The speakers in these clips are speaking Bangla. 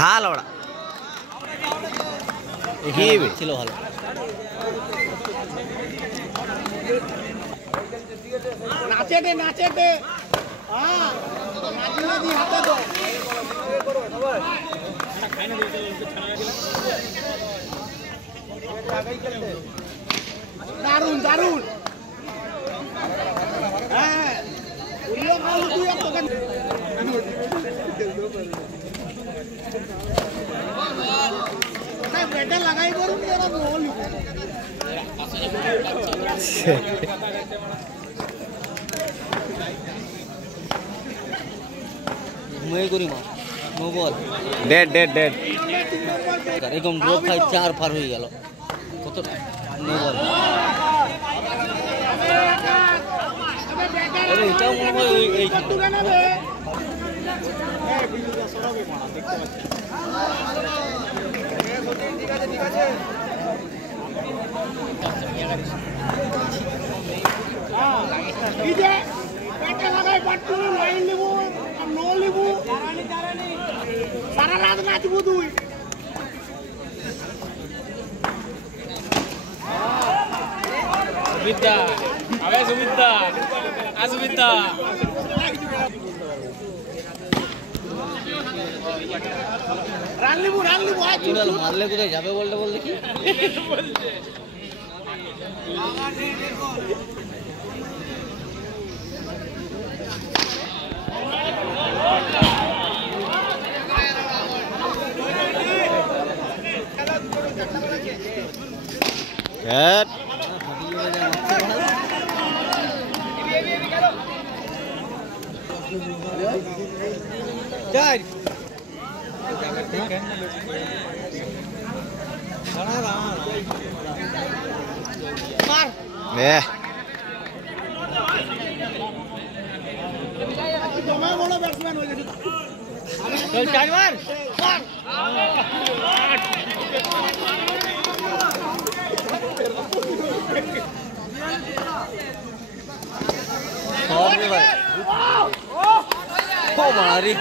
হাল ওরা ছিল ভালো। নাচে দে হাতে তো দারুন হ্যাঁ বেটা লাগাই করুন এরকম ড্রপ খাই 4 পার হয়ে গেল কত নো বল। এটাও মনে হয় এই লাইন নেব নো নেব সারা রাত নাচবো তুই সুবিধা আবে সুবিধা আসুবিধা রান লিবু মারলে কোথায় যাবে বলতে বলতে কি বড় ব্যাটসম্যান হয়ে গেছে চল চারবার মারি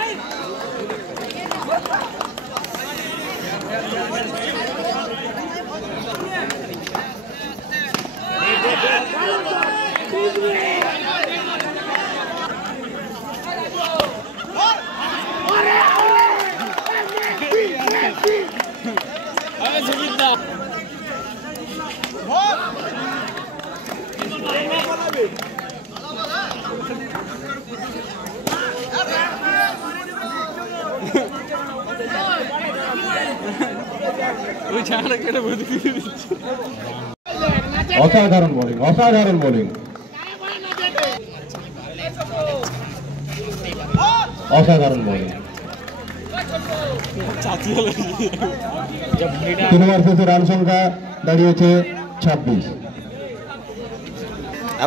সুবিধা অসাধারণ বোলিং অসাধারণ বোলিং অসাধারণ বোলিং। 3 ওভার শেষে রান সংখ্যা দাঁড়িয়েছে 26।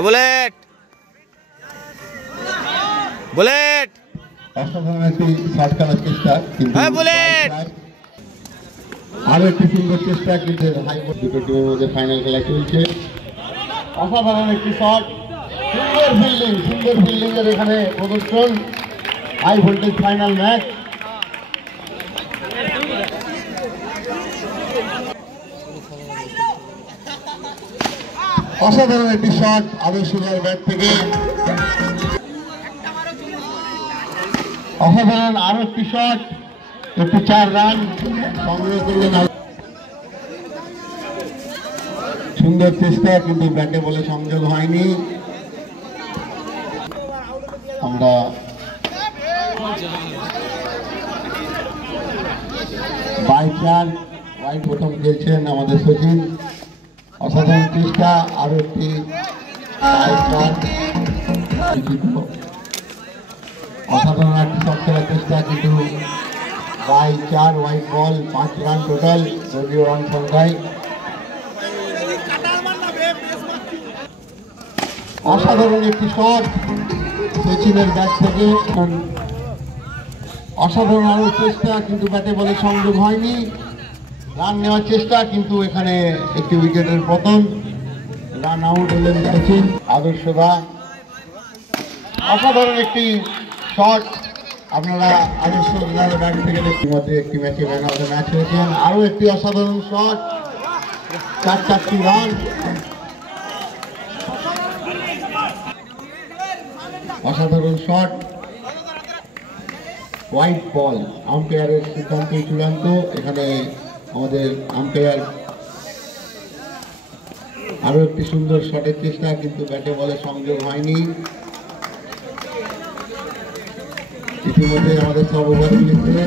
বুলেট বুলেট অসাধারণ একটি শট খেলার চেষ্টা কিন্তু বুলেট আরো একটি সুন্দর চেষ্টা কিন্তু দুটো টিমের মধ্যে ফাইনাল খেলা চলছে। অসাধারণ একটি শট সুন্দর ফিল্ডিং এর এখানে প্রদর্শন হাই ভোল্টেজ ফাইনাল ম্যাচ। অসাধারণ একটি শট আদর্শ ব্যাট থেকে অসাধারণ আরো একটি শট একটু 4 রান সংগ্রহ করলেন। সুন্দর চেষ্টা কিন্তু ব্যাটে বলে সংযোগ হয়নি। আমরা বাই 4 ওয়াইড প্রথম খেলছেন আমাদের সচিন। অসাধারণ চেষ্টা আরো একটি অসাধারণ একটি শট খেলার চেষ্টা কিন্তু by 4 wide ball 5 run total যদিও রান সংখ্যায়। অসাধারণ একটি শট সচিনের ব্যাট থেকে অসাধারণ আরো চেষ্টা কিন্তু ব্যাটে বলে সংযোগ হয়নি। রান নেওয়ার চেষ্টা কিন্তু এখানে একটি উইকেটের পতন। রান আউট হলেন সচিন। আদর্শদা অসাধারণ একটি শট আপনারা আদর্শ ব্যাট থেকে মধ্যে একটি ম্যাচে ম্যান অফ দ্য ম্যাচ হয়েছেন। আরও একটি অসাধারণ শট, 4টি রান, অসাধারণ শট, হোয়াইট বল। আম্পায়ারের সিদ্ধান্ত চূড়ান্ত। এখানে আমাদের আম্পায়ার আরো একটি সুন্দর শটের চেষ্টা, কিন্তু ব্যাটে বলে সংযোগ হয়নি। ইতিমধ্যে আমাদের সব ওভার মিলেছে।